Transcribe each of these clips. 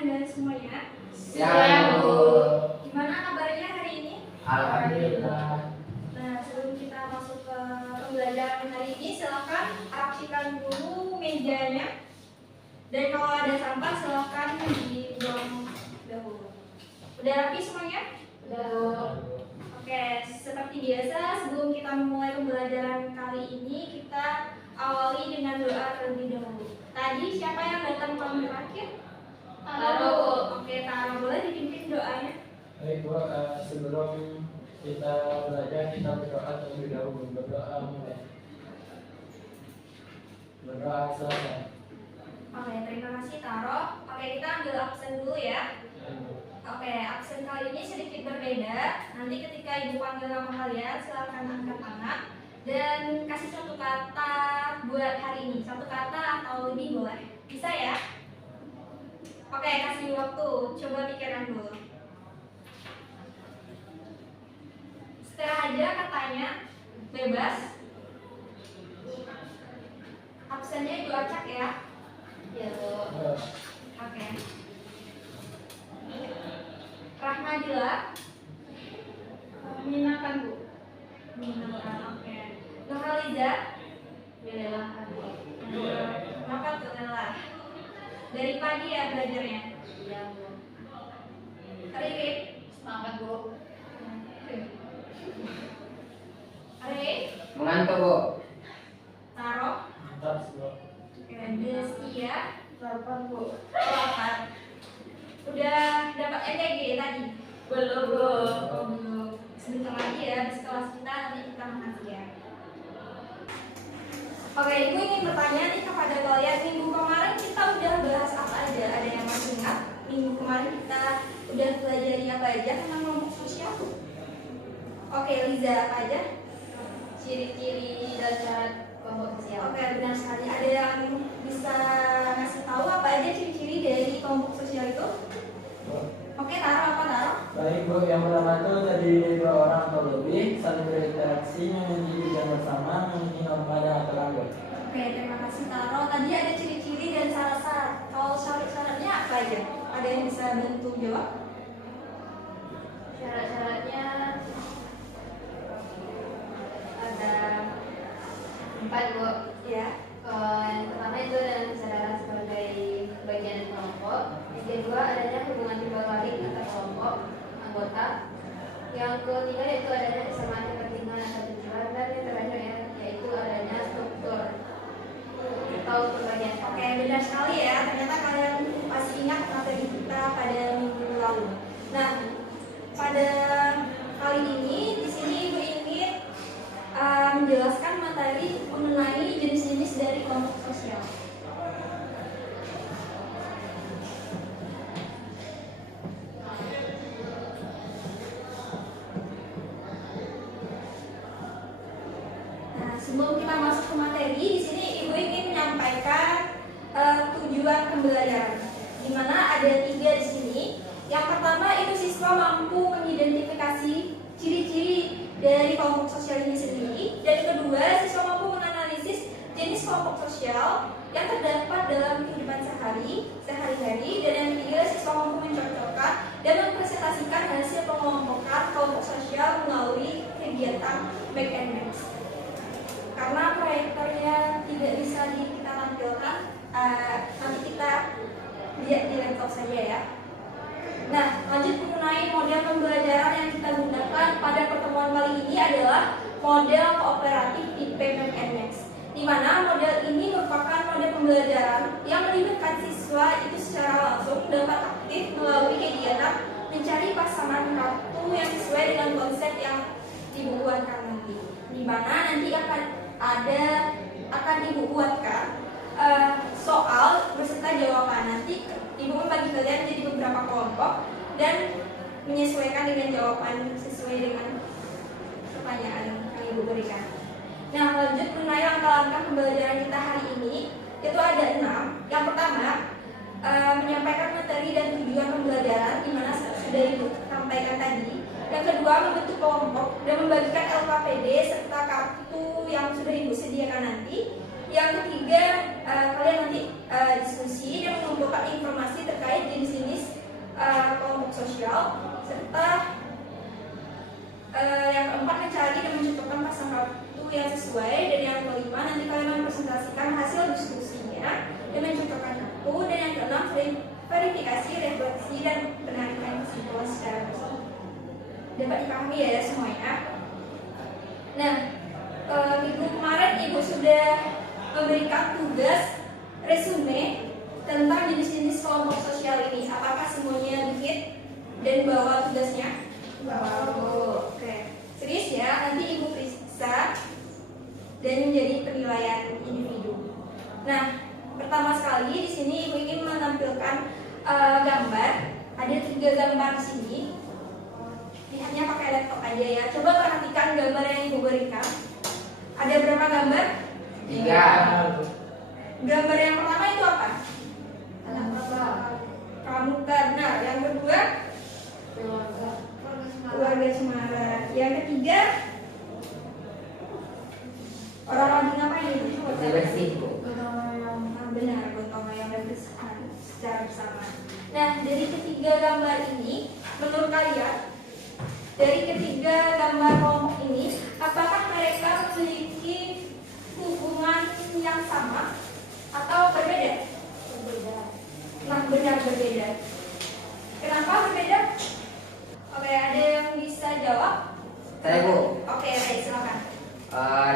Anda semuanya? Siap, Bu. Gimana kabarnya hari ini? Alhamdulillah. Nah, sebelum kita masuk ke pembelajaran hari ini, silakan rapikan dulu mejanya. Dan kalau ada sampah, silakan dibuang dahulu. Udah rapi semuanya? Udah. Oke, seperti biasa, sebelum kita memulai pembelajaran kali ini, kita awali dengan doa terlebih dahulu. Tadi siapa yang datang paling terakhir? Taro. Oke, Taro, boleh dipimpin doanya? Baik, Bu, sebelum kita belajar, kita berdoa terlebih dahulu. Berdoa mulai. Berdoa selesai. Oke, terima kasih Taro. Oke, kita ambil absen dulu ya. Oke, absen kali ini sedikit berbeda. Nanti ketika Ibu panggil nama kalian, silakan angkat tangan dan kasih satu kata buat hari ini. Satu kata atau lebih boleh. Bisa ya? Oke, kasih waktu. Coba pikirkan dulu. Setelah aja katanya, bebas. Absennya Ibu acak ya. Ya, Bu. Oke. Rahmadila. Menyenangkan, Bu. Menyenangkan. Oke. Nurhaliza. Melelahkan, Bu. Kenapa tuh lelah? Dari pagi ya belajarnya. Iya, Bu. Riri. Semangat, Bu. Riri. Mengantuk, Bu. Taro. Mantap, Bu. Oke. Destia. Lapar, Bu. Lapar. Udah dapat EKG tadi? Belum, Bu. Oh, belum. Sebentar lagi ya, habis kelas kita nanti kita makan siang. Oke, Ibu ingin bertanya nih kepada kalian. Minggu kemarin kita udah bahas apa aja? Ada yang masih ingat? Minggu kemarin kita udah pelajari apa aja tentang kelompok sosial? Oke, Liza, apa aja? Ciri-ciri dan syarat kelompok sosial. Oke, benar sekali. Ada yang bisa ngasih tahu apa aja ciri-ciri dari kelompok sosial itu? Oke, Taro, apa Taro? Baik, Bu, yang pertama itu tadi 2 orang atau lebih saling berinteraksi, memiliki tujuan bersama, memiliki norma dan aturan, Bu. Oke, terima kasih Taro. Tadi ada ciri-ciri dan syarat-syarat. Kalau syarat-syaratnya apa aja? Ada yang bisa bantu jawab? Syarat-syaratnya ada 4, Bu. Ya. Yang pertama itu adalah kesadaran sebagai bagian dari kelompok. Yang kedua adanya hubungan timbal balik antar kelompok anggota. Yang ketiga yaitu adanya kesamaan kepentingan atau tujuan, dan yang terakhir yaitu adanya struktur atau pembagian. Oke, benar sekali ya. Ternyata kalian masih ingat materi kita pada minggu lalu. Nah, pada kali ini di sini Ibu ingin menjelaskan materi mengenai jenis-jenis dari kelompok sosial. Nah, sebelum kita masuk ke materi, di sini Ibu ingin menyampaikan tujuan pembelajaran, di mana ada 3 di sini. Yang pertama itu siswa mampu mengidentifikasi ciri-ciri dari kelompok sosial ini sendiri, dan kedua siswa mampu menganalisis jenis kelompok sosial yang terdapat dalam kehidupan sehari-hari, dan yang ketiga siswa mampu mencocokkan dan mempresentasikan hasil pengelompokan kelompok sosial melalui kegiatan back and match. Karena proyektornya tidak bisa kita tampilkan, nanti kita lihat di laptop saja ya. Nah, lanjut mengenai model pembelajaran yang kita gunakan pada pertemuan kali ini adalah model kooperatif tipe Back and Match, di mana model ini merupakan model pembelajaran yang melibatkan siswa itu secara langsung dapat aktif melalui kegiatan mencari pasangan kartu yang sesuai dengan konsep yang Ibu buatkan nanti, di mana nanti akan Ibu buatkan soal beserta jawaban. Nanti Ibu membagi kalian jadi beberapa kelompok dan menyesuaikan dengan jawaban sesuai dengan pertanyaan yang Ibu berikan. Nah, lanjut mengenai langkah-langkah pembelajaran kita hari ini, itu ada 6. Yang pertama, menyampaikan materi dan tujuan pembelajaran, di mana sudah Ibu sampaikan tadi. Yang kedua, membentuk kelompok dan membagikan LKPD serta kartu yang sudah Ibu sediakan nanti. Yang ketiga, kalian nanti diskusi dan mengumpulkan informasi terkait jenis-jenis yang sesuai, dan yang kelima nanti kalian mempresentasikan hasil diskusinya dan mencocokkan itu, dan yang keenam verifikasi, refleksi, dan penarikan kesimpulan secara bersama. Dapat dipahami ya semuanya. Nah, minggu kemarin Ibu sudah memberikan tugas resume tentang jenis-jenis kelompok sosial ini. Apakah semuanya bikin dan bawa tugasnya? Bawa. Oke. Serius ya, nanti Ibu periksa dan menjadi penilaian individu. Nah, pertama sekali di sini Ibu ingin menampilkan gambar. Ada 3 gambar di sini. Lihatnya pakai laptop aja ya. Coba perhatikan gambar yang Ibu berikan. Ada berapa gambar? 3. Gambar yang pertama itu apa? Anak bapak. Pramuka. Nah, yang kedua keluarga Cemara. Yang ketiga orang lagi ngapain ini? Bersih-bersih, Bu. Benar, gotong royong dan bersamaan secara bersama. Nah, dari ketiga gambar ini, menurut kalian, dari ketiga gambar kelompok ini, apakah mereka memiliki hubungan yang sama atau berbeda? Berbeda. Nah, benar berbeda. Kenapa berbeda? Oke, ada yang bisa jawab? Saya, Bu. Oke, baik, silakan.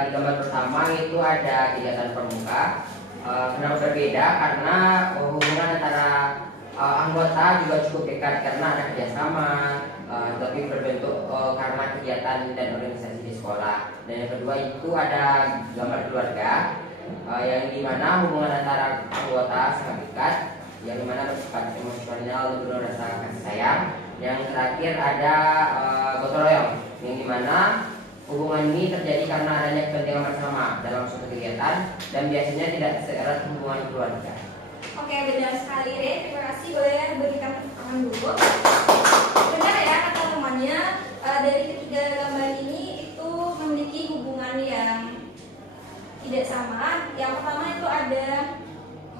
Di gambar pertama itu ada kegiatan pramuka. Kenapa berbeda? Karena hubungan antara anggota juga cukup dekat karena ada kerjasama, tapi berbentuk karena kegiatan dan organisasi di sekolah. Dan yang kedua itu ada gambar keluarga, yang dimana hubungan antara anggota sangat dekat, yang dimana bersifat emosional dan penuh rasa kasih sayang. Yang terakhir ada gotong royong, yang dimana hubungan ini terjadi karena adanya kepentingan bersama dalam suatu kegiatan dan biasanya tidak seerat hubungan keluarga. Oke, benar sekali, Re. Terima kasih. Boleh berikan tepuk tangan dulu. Benar ya kata temannya, dari ketiga gambar ini itu memiliki hubungan yang tidak sama. Yang pertama itu ada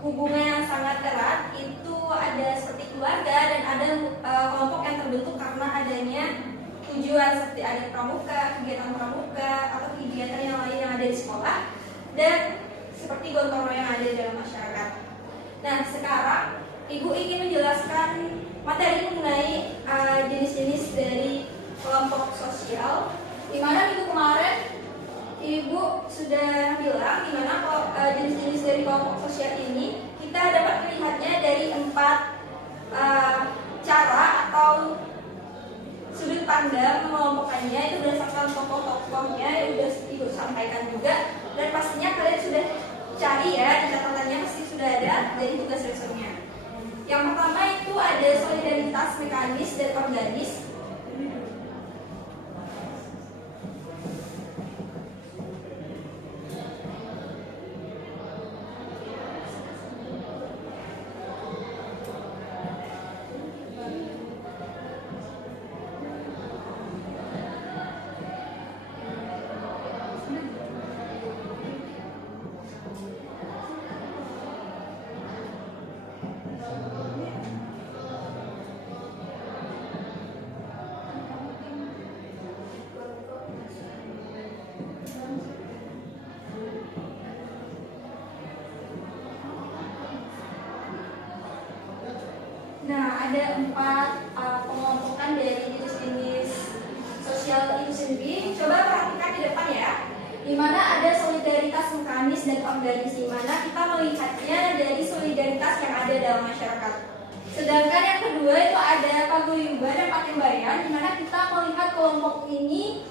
hubungan yang sangat erat, itu ada seperti keluarga, dan ada kelompok yang terbentuk karena adanya tujuan seperti ada pramuka, kegiatan pramuka, atau kegiatan yang lain yang ada di sekolah, dan seperti gotong royong yang ada di dalam masyarakat. Nah, sekarang Ibu ingin menjelaskan materi mengenai jenis-jenis dari kelompok sosial, di mana minggu kemarin Ibu sudah bilang di mana jenis-jenis dari kelompok sosial ini kita dapat melihatnya dari 4 cara atau sudut pandang mengelompokkannya. Itu berdasarkan tokoh-tokohnya yang sudah Ibu sampaikan juga, dan pastinya kalian sudah cari ya, di catatannya pasti sudah ada dari tugas resumenya. Yang pertama itu ada solidaritas mekanis dan organis. Nah, ada 4 pengelompokan dari jenis-jenis sosial itu sendiri. Coba perhatikan di depan ya, di mana ada solidaritas mekanis dan organis, di mana kita melihatnya dari solidaritas yang ada dalam masyarakat. Sedangkan yang kedua itu ada paguyuban dan patembayan, di mana kita melihat kelompok ini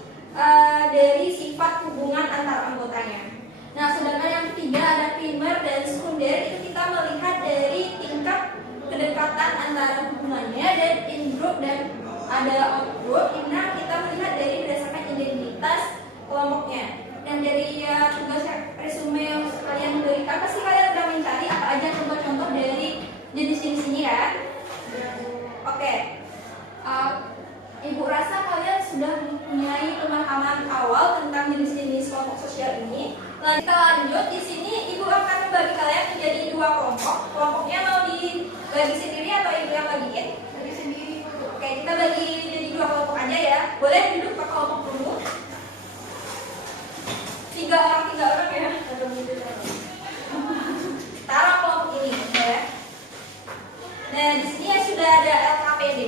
dari sifat hubungan antar anggotanya. Nah, sedangkan yang ketiga ada primer dan sekunder, itu kita melihat dari tingkat kedekatan antara hubungannya, dan in group dan ada out group. Nah, kita melihat dari berdasarkan identitas kelompoknya. Dan dari tugas resume yang kalian berikan, pasti kalian sudah mencari apa aja contoh-contoh dari jenis-jenis ini ya. Oke. Ibu rasa kalian sudah mempunyai pemahaman awal tentang jenis-jenis kelompok sosial ini. Kita lanjut. Di sini Ibu akan membagi kalian menjadi 2 kelompok. Kelompoknya mau dibagi sendiri atau Ibu yang bagiin? Bagi sendiri. Oke, kita bagi jadi 2 kelompok aja ya. Boleh duduk ke kelompok dulu. tiga orang ya. Taruh kelompok ini ya. Nah di sini ya sudah ada LKPD.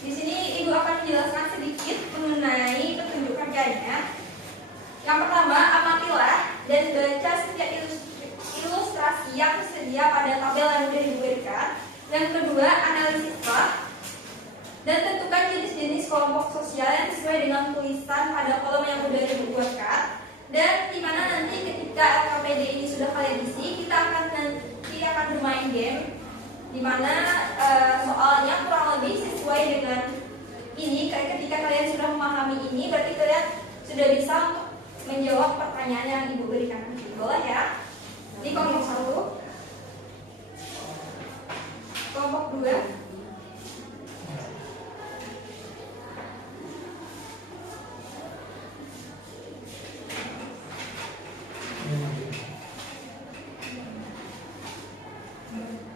Di sini ibu akan menjelaskan sedikit mengenai petunjuk kerjanya. Yang pertama, amatilah dan baca setiap ilustrasi yang tersedia pada tabel yang sudah diberikan. Yang kedua, analisislah dan tentukan jenis-jenis kelompok sosial yang sesuai dengan tulisan pada kolom yang sudah dibuatkan. Dan dimana nanti ketika LKPD ini sudah kalian isi, kita akan bermain game. Dimana soalnya kurang lebih sesuai dengan ini. Ketika kalian sudah memahami ini, berarti kalian sudah bisa untuk menjawab pertanyaan yang ibu berikan. Boleh ya? Di kelompok 1, kelompok 2.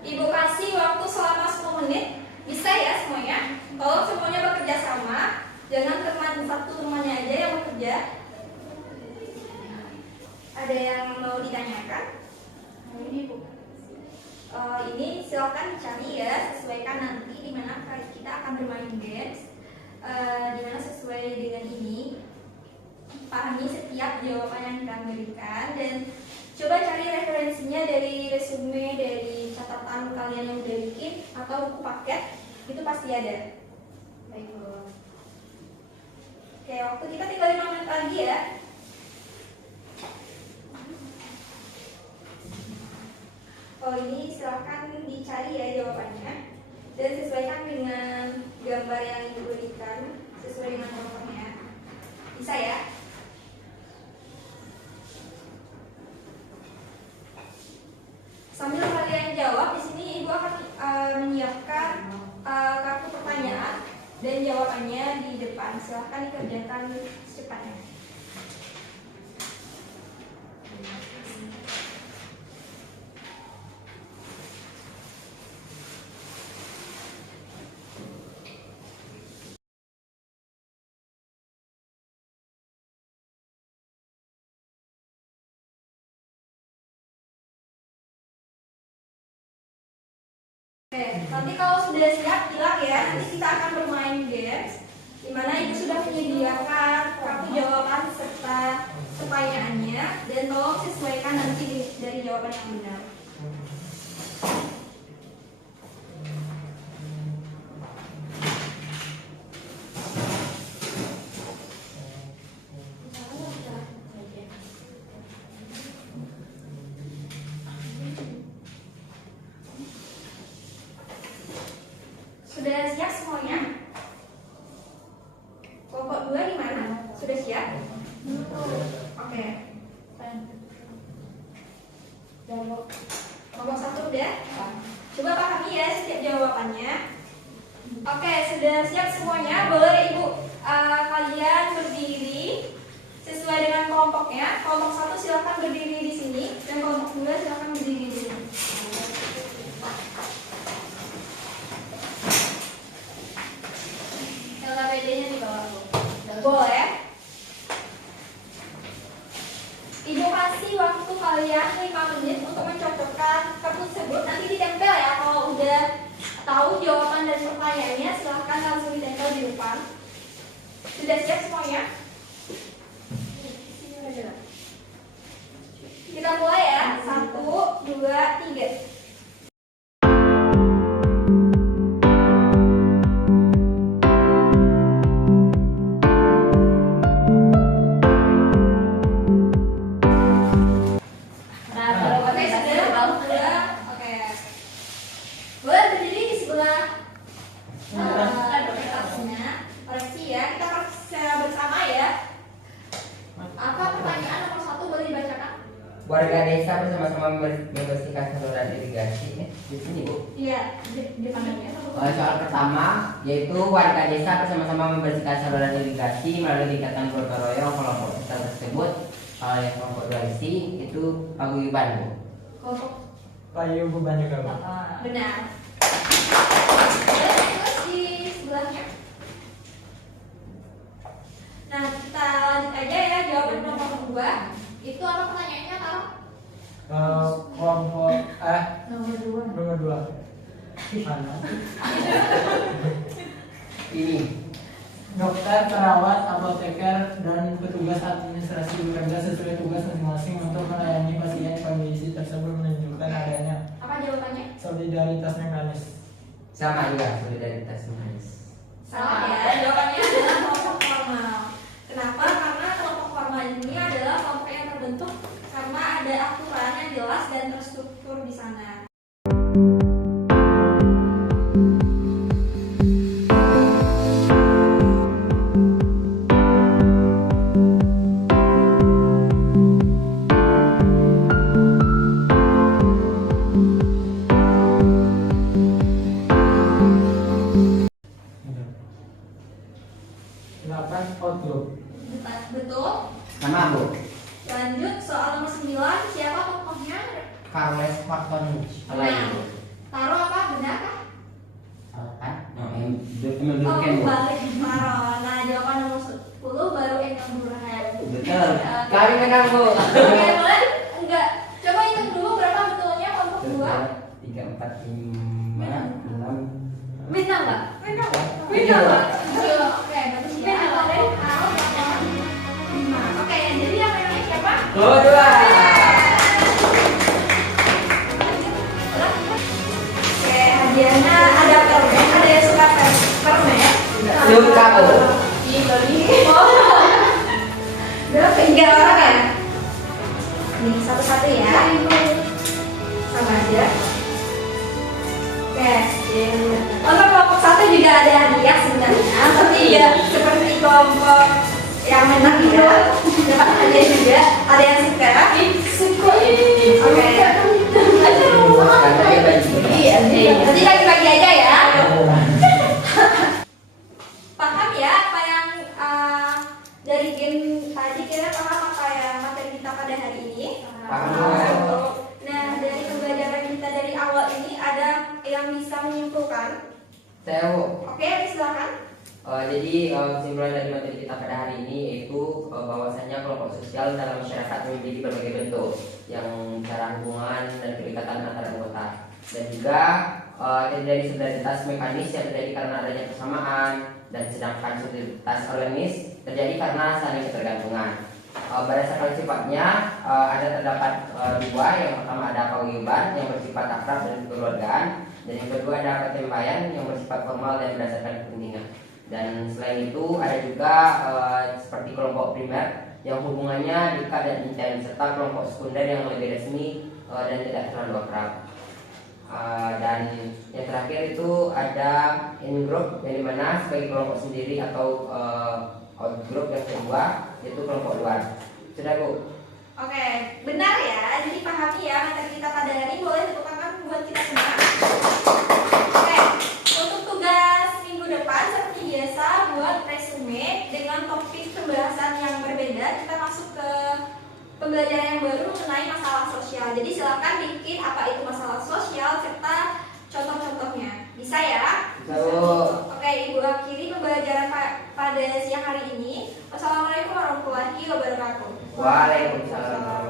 Ibu kasih waktu selama 10 menit. Bisa ya semuanya? Tolong semuanya bekerja sama. Jangan satu temannya aja yang bekerja. Ada yang mau ditanyakan? Ini Bu. Ini silakan dicari ya, sesuaikan nanti dimana kita akan bermain games. Dimana sesuai dengan ini. Pahami setiap jawaban yang kita berikan dan coba cari referensinya dari resume, dari catatan kalian yang udah bikin atau buku paket, itu pasti ada. Baik Bu. Oke, waktu kita tinggal 5 menit lagi ya. Oh ini silahkan dicari ya jawabannya dan sesuaikan dengan gambar yang ibu berikan sesuai dengan kelompoknya. Bisa ya? Sambil kalian jawab, di sini ibu akan menyiapkan kartu pertanyaan dan jawabannya di depan. Silahkan dikerjakan secepatnya. Oke, nanti kalau sudah siap bilang ya, nanti kita akan bermain games di mana ibu sudah menyediakan kartu jawaban serta pertanyaannya dan tolong sesuaikan nanti dari jawaban yang benar. Sudah siap semuanya? Kelompok 2 gimana? Sudah siap? Oke. Kelompok 1 udah? Coba pahami ya setiap jawabannya. Oke, sudah siap semuanya? Boleh ibu kalian berdiri sesuai dengan kelompoknya. Kelompok 1 silakan berdiri di sini dan kelompok 2 silakan berdiri di sini. LKPD-nya di bawah Bu. Boleh. Ibu kasih waktu kalian 5 menit untuk mencocokkan kartu tersebut. Nanti ditempel ya. Kalau udah tahu jawaban dan pertanyaannya, silahkan langsung ditempel di depan. Sudah siap semuanya? Kita mulai ya. 1, 2, 3. Warga desa bersama-sama membersihkan saluran irigasi. Di sini Bu. Iya, di mananya? Soal pertama yaitu warga desa bersama-sama membersihkan saluran irigasi melalui kegiatan gotong royong kelompok desa tersebut. Kalau yang kelompok 2 isi itu paguyuban Bu. Kelompok paguyuban juga Bu. benar. Terus di sebelahnya. Nah kita lanjut aja ya jawaban 2 itu apa pertanyaannya tahu? Kelompok Nomor 2. nomor 2 mana? Ini. Dokter, perawat, apoteker, dan petugas administrasi bekerja sesuai tugas masing-masing untuk melayani pasien. Kondisi tersebut menunjukkan adanya Apa jawabannya? solidaritas mekanis. Sama juga solidaritas mekanis. Salah ya, jawabannya adalah kelompok formal. Kenapa? Karena kelompok formal ini adalah kelompok yang terbentuk karena ada aturan yang jelas dan terstruktur di sana. Delapan outlook. Betul. Sama Bu. Lanjut soal nomor 9, siapa tokohnya? Carles Martinez. Apa itu? Taruh apa? Benar kah? Salah kan? Oh, emang Oh, bukan Bu. balik taruh. Nah, jawaban nomor 10 baru Enam Burhan. Betul. Kami menang Bu. Oke, boleh? Enggak. Coba hitung dulu berapa betulnya kelompok 2. 3, 4, 5, 6. Bintang nggak? Bintang Iya. nggak? Oke, bagus ya. Oke, jadi yang menangnya siapa? Kedua. Oke, hadiahnya ada permen, ada yang suka permen. Suka Bu. Berapa? 3 orang ya? Nih, satu-satu ya. Sama aja. Oke. Untuk kelompok 1 juga ada hadiah sebenarnya, tapi ya seperti kelompok yang menang ya. Dapat hadiah juga. Ada yang suka? Oke. Karena dia baju. Jadi bagi-bagi aja ya. Paham ya apa yang dari game tadi, kira paham apa yang materi kita pada hari ini? Paham. Nah, dari pembelajaran kita dari awal ini ada yang bisa menyimpulkan? Saya Bu. Oke, silakan. Jadi kesimpulan dari materi kita pada hari ini yaitu bahwasannya kelompok sosial dalam masyarakat memiliki berbagai bentuk yang cara hubungan dan kedekatan antara anggota, dan juga dari solidaritas mekanis yang terjadi karena adanya persamaan, dan sedangkan solidaritas organis terjadi karena saling ketergantungan. Berdasarkan sifatnya terdapat dua. Yang pertama ada paguyuban yang bersifat akrab dan kekeluargaan, dan yang kedua ada ketembayan yang bersifat formal dan berdasarkan kepentingan. Dan selain itu ada juga seperti kelompok primer yang hubungannya dekat dan intens, serta kelompok sekunder yang lebih resmi dan tidak terlalu akrab. Dan yang terakhir itu ada in group yang dimana sebagai kelompok sendiri atau out group yang kedua yaitu kelompok luar. Sudah Bu? Oke, benar ya. Jadi pahami ya materi kita pada hari ini. Boleh tepuk tangan buat kita semua. Oke, untuk tugas minggu depan seperti biasa buat resume dengan topik pembahasan yang berbeda. Kita masuk ke pembelajaran yang baru mengenai masalah sosial. Jadi silakan bikin apa itu masalah sosial serta contoh-contohnya. Bisa ya? Bisa Bu. Oke, Ibu akhiri pembelajaran pada siang hari ini. Wassalamualaikum warahmatullahi wabarakatuh. Waalaikumsalam.